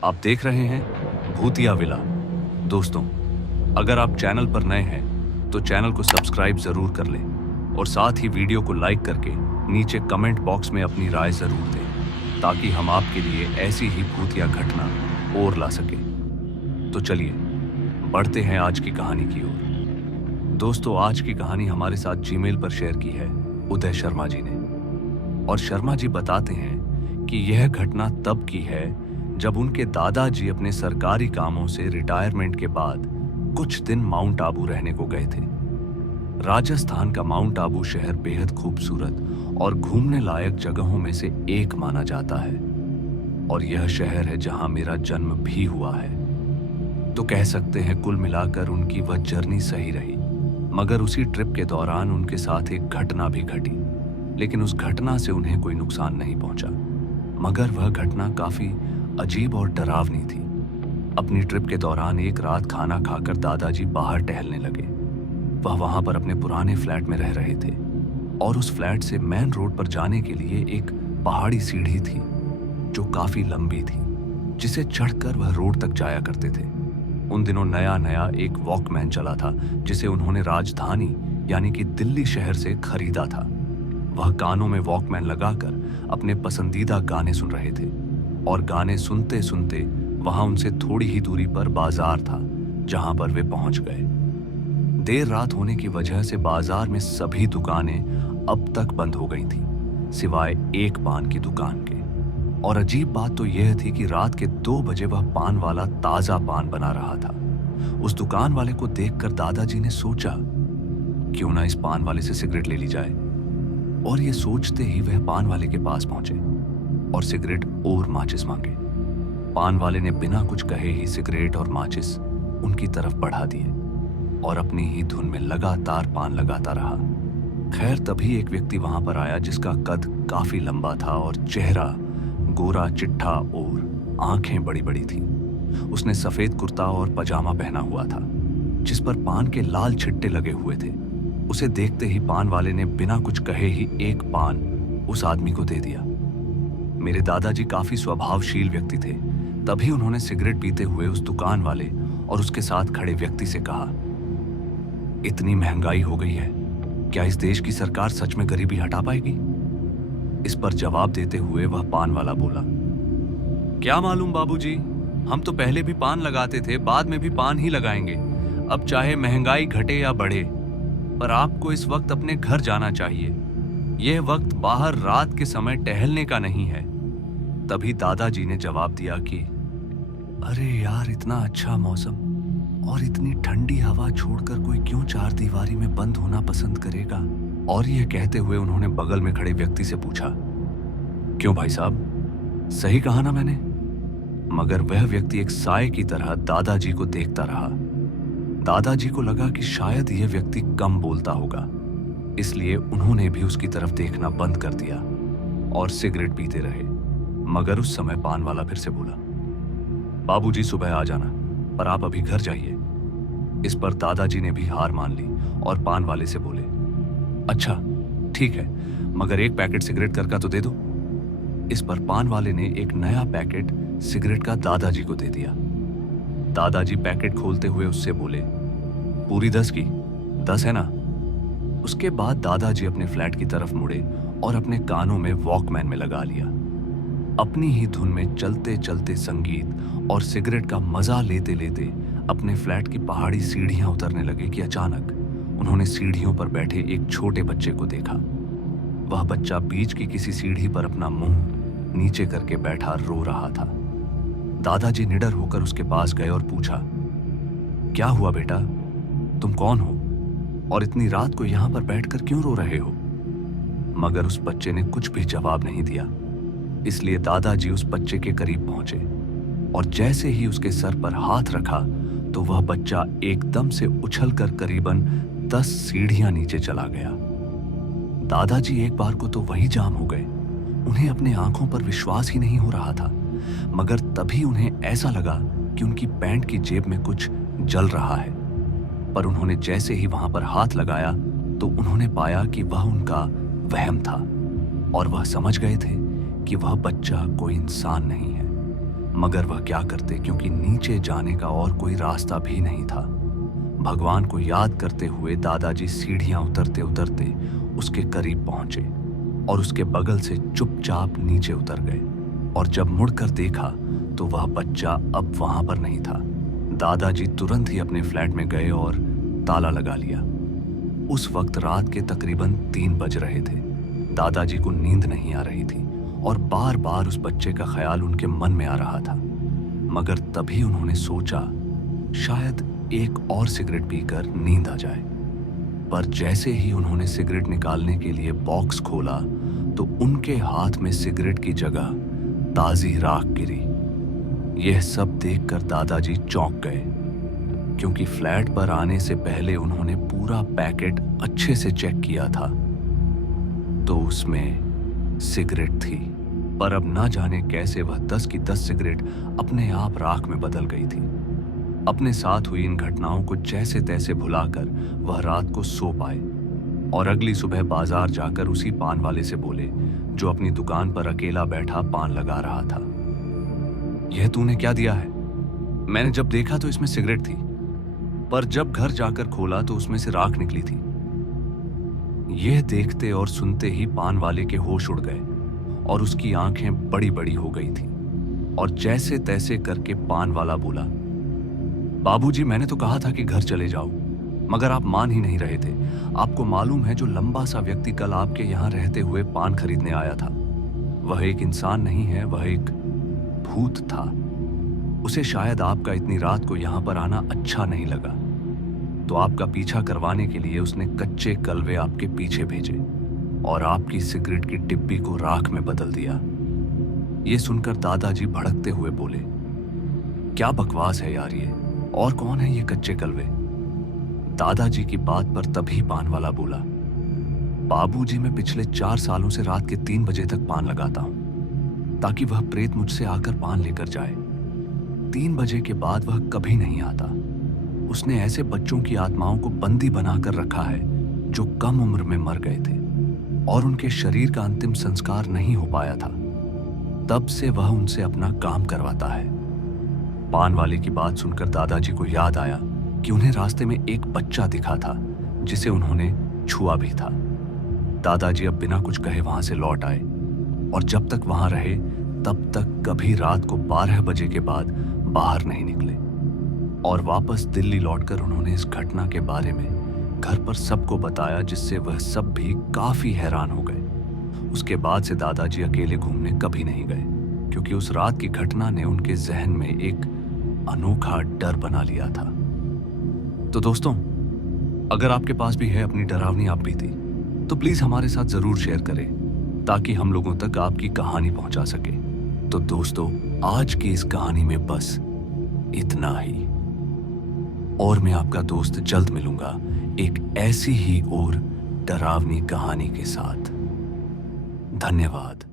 आप देख रहे हैं भूतिया विला। दोस्तों, अगर आप चैनल पर नए हैं तो चैनल को सब्सक्राइब जरूर कर लें और साथ ही वीडियो को लाइक करके नीचे कमेंट बॉक्स में अपनी राय जरूर दें ताकि हम आपके लिए ऐसी ही भूतिया घटना और ला सके। तो चलिए बढ़ते हैं आज की कहानी की ओर। दोस्तों, आज की कहानी हमारे साथ जीमेल पर शेयर की है उदय शर्मा जी ने, और शर्मा जी बताते हैं कि यह घटना तब की है जब उनके दादाजी अपने सरकारी कामों से रिटायरमेंट के बाद कुछ दिन माउंट आबू रहने को गए थे। राजस्थान का माउंट आबू शहर बेहद खूबसूरत और घूमने लायक जगहों में से एक माना जाता है, और यह शहर है जहां मेरा जन्म भी हुआ है। तो कह सकते हैं कुल मिलाकर उनकी वह जर्नी सही रही, मगर उसी ट्रिप के दौरान उनके साथ एक घटना भी घटी, लेकिन उस घटना से उन्हें कोई नुकसान नहीं पहुंचा। मगर वह घटना काफी अजीब और डरावनी थी। अपनी ट्रिप के दौरान एक रात खाना खाकर दादाजी बाहर टहलने लगे। वह वहां पर अपने पुराने फ्लैट में रह रहे थे, और उस फ्लैट से मेन रोड पर जाने के लिए एक पहाड़ी सीढ़ी थी जो काफी लंबी थी, जिसे चढ़कर वह रोड तक जाया करते थे। उन दिनों नया नया एक वॉकमैन चला था जिसे उन्होंने राजधानी यानी कि दिल्ली शहर से खरीदा था। वह कानों में वॉकमैन लगाकर अपने पसंदीदा गाने सुन रहे थे, और गाने सुनते सुनते वहां उनसे थोड़ी ही दूरी पर बाजार था जहां पर वे पहुंच गए। देर रात होने की वजह से बाजार में सभी दुकानें अब तक बंद हो गई थीं, सिवाय एक पान की दुकान के। और अजीब बात तो यह थी कि रात के 2 बजे वह पान वाला ताजा पान बना रहा था। उस दुकान वाले को देखकर दादाजी ने सोचा, क्यों ना इस पान वाले से सिगरेट ले ली जाए। और ये सोचते ही वह पान वाले के पास पहुंचे और सिगरेट और माचिस मांगे। पान वाले ने बिना कुछ कहे ही सिगरेट और माचिस उनकी तरफ बढ़ा दिए और अपनी ही धुन में लगातार पान लगाता रहा। खैर, तभी एक व्यक्ति वहां पर आया जिसका कद काफी लंबा था और चेहरा गोरा चिट्ठा और आंखें बड़ी बड़ी थी। उसने सफेद कुर्ता और पजामा पहना हुआ था जिस पर पान के लाल छिट्टे लगे हुए थे। उसे देखते ही पान वाले ने बिना कुछ कहे ही एक पान उस आदमी को दे दिया। मेरे दादाजी काफी स्वभावशील व्यक्ति थे, तभी उन्होंने सिगरेट पीते हुए उस दुकान वाले और उसके साथ खड़े व्यक्ति से कहा, इतनी महंगाई हो गई है, क्या इस देश की सरकार सच में गरीबी हटा पाएगी? इस पर जवाब देते हुए वह पान वाला बोला, क्या मालूम बाबूजी, हम तो पहले भी पान लगाते थे, बाद में भी पान ही लगाएंगे। अब चाहे महंगाई घटे या बढ़े, पर आपको इस वक्त अपने घर जाना चाहिए। यह वक्त बाहर रात के समय टहलने का नहीं है। तभी दादाजी ने जवाब दिया कि अरे यार, इतना अच्छा मौसम और इतनी ठंडी हवा छोड़कर कोई क्यों चार दीवारी में बंद होना पसंद करेगा। और यह कहते हुए उन्होंने बगल में खड़े व्यक्ति से पूछा, क्यों भाई साहब, सही कहा ना मैंने? मगर वह व्यक्ति एक साए की तरह दादाजी को देखता रहा। दादाजी को लगा कि शायद यह व्यक्ति कम बोलता होगा, इसलिए उन्होंने भी उसकी तरफ देखना बंद कर दिया और सिगरेट पीते रहे। मगर उस समय पान वाला फिर से बोला, बाबूजी सुबह आ जाना, पर आप अभी घर जाइए। इस पर दादाजी ने भी हार मान ली और पान वाले से बोले, अच्छा ठीक है, मगर एक पैकेट सिगरेट का तो दे दो। इस पर पान वाले ने एक नया पैकेट सिगरेट का दादाजी को दे दिया। दादाजी पैकेट खोलते हुए उससे बोले, पूरी 10 की? 10 है ना? उसके बाद दादाजी अपने फ्लैट की तरफ मुड़े और अपने कानों में वॉकमैन में लगा लिया। अपनी ही धुन में चलते चलते संगीत और सिगरेट का मजा लेते लेते अपने फ्लैट की पहाड़ी सीढ़ियां उतरने लगे कि अचानक उन्होंने सीढ़ियों पर बैठे एक छोटे बच्चे को देखा। वह बच्चा बीच की किसी सीढ़ी पर अपना मुंह नीचे करके बैठा रो रहा था। दादाजी निडर होकर उसके पास गए और पूछा, क्या हुआ बेटा, तुम कौन हो और इतनी रात को यहां पर बैठकर क्यों रो रहे हो? मगर उस बच्चे ने कुछ भी जवाब नहीं दिया। इसलिए दादाजी उस बच्चे के करीब पहुंचे और जैसे ही उसके सर पर हाथ रखा तो वह बच्चा एकदम से उछलकर करीबन 10 सीढ़ियां नीचे चला गया। दादाजी एक बार को तो वहीं जाम हो गए। उन्हें अपने आंखों पर विश्वास ही नहीं हो रहा था। मगर तभी उन्हें ऐसा लगा कि उनकी पैंट की जेब में कुछ जल रहा है। पर उन्होंने जैसे ही वहां पर हाथ लगाया तो उन्होंने पाया कि वह उनका वहम था, और वह समझ गए थे कि वह बच्चा कोई इंसान नहीं है, मगर वह क्या करते, क्योंकि नीचे जाने का और कोई रास्ता भी नहीं था। भगवान को याद करते हुए दादाजी सीढ़ियां उतरते उतरते उसके करीब पहुंचे और उसके बगल से चुपचाप नीचे उतर गए। और जब मुड़कर देखा तो वह बच्चा अब वहां पर नहीं था। दादाजी तुरंत ही अपने फ्लैट में गए और ताला लगा लिया। उस वक्त रात के तकरीबन 3 बज रहे थे। दादाजी को नींद नहीं आ रही थी और बार बार उस बच्चे का ख्याल उनके मन में आ रहा था। मगर तभी उन्होंने सोचा शायद एक और सिगरेट पीकर नींद आ जाए। पर जैसे ही उन्होंने सिगरेट निकालने के लिए बॉक्स खोला तो उनके हाथ में सिगरेट की जगह ताजी राख गिरी। यह सब देखकर दादाजी चौंक गए, क्योंकि फ्लैट पर आने से पहले उन्होंने पूरा पैकेट अच्छे से चेक किया था तो उसमें सिगरेट थी। पर अब ना जाने कैसे वह 10 की 10 सिगरेट अपने आप राख में बदल गई थी। अपने साथ हुई इन घटनाओं को जैसे तैसे भुलाकर वह रात को सो पाए और अगली सुबह बाजार जाकर उसी पान वाले से बोले, जो अपनी दुकान पर अकेला बैठा पान लगा रहा था, यह तूने क्या दिया है? मैंने जब देखा तो इसमें सिगरेट थी, पर जब घर जाकर खोला तो उसमें से राख निकली थी। यह देखते और सुनते ही पान वाले के होश उड़ गए और उसकी आंखें बड़ी बड़ी हो गई थी और जैसे तैसे करके पान वाला बोला, बाबूजी, मैंने तो कहा था कि घर चले जाओ, मगर आप मान ही नहीं रहे थे। आपको मालूम है जो लंबा सा व्यक्ति कल आपके यहाँ रहते हुए पान खरीदने आया था, वह एक इंसान नहीं है, वह एक भूत था। उसे शायद आपका इतनी रात को यहाँ पर आना अच्छा नहीं लगा, तो आपका पीछा करवाने के लिए उसने कच्चे कलवे आपके पीछे भेजे और आपकी सिगरेट की डिब्बी को राख में बदल दिया। ये सुनकर दादाजी भड़कते हुए बोले, क्या बकवास है यार ये, और कौन है ये कच्चे कलवे? दादाजी की बात पर तभी पान वाला बोला, बाबूजी, मैं पिछले 4 सालों से रात के 3 बजे तक पान लगाता हूं ताकि वह प्रेत मुझसे आकर पान लेकर जाए। 3 बजे के बाद वह कभी नहीं आता। उसने ऐसे बच्चों की आत्माओं को बंदी बनाकर रखा है जो कम उम्र में मर गए थे और उनके शरीर का अंतिम संस्कार नहीं हो पाया था। तब से वह उनसे अपना काम करवाता है। पान वाले की बात सुनकर दादाजी को याद आया कि उन्हें रास्ते में एक बच्चा दिखा था जिसे उन्होंने छुआ भी था। दादाजी अब बिना कुछ कहे वहां से लौट आए और जब तक वहां रहे तब तक कभी रात को 12 बजे के बाद बाहर नहीं निकले और वापस दिल्ली लौटकर उन्होंने इस घटना के बारे में घर पर सबको बताया, जिससे वह सब भी काफी हैरान हो गए। उसके बाद से दादाजी अकेले घूमने कभी नहीं गए, क्योंकि उस रात की घटना ने उनके जहन में एक अनोखा डर बना लिया था। तो दोस्तों, अगर आपके पास भी है अपनी डरावनी आप बीती, तो प्लीज हमारे साथ जरूर शेयर करें ताकि हम लोगों तक आपकी कहानी पहुंचा सके। तो दोस्तों, आज की इस कहानी में बस इतना ही, और मैं आपका दोस्त जल्द मिलूंगा एक ऐसी ही और डरावनी कहानी के साथ। धन्यवाद।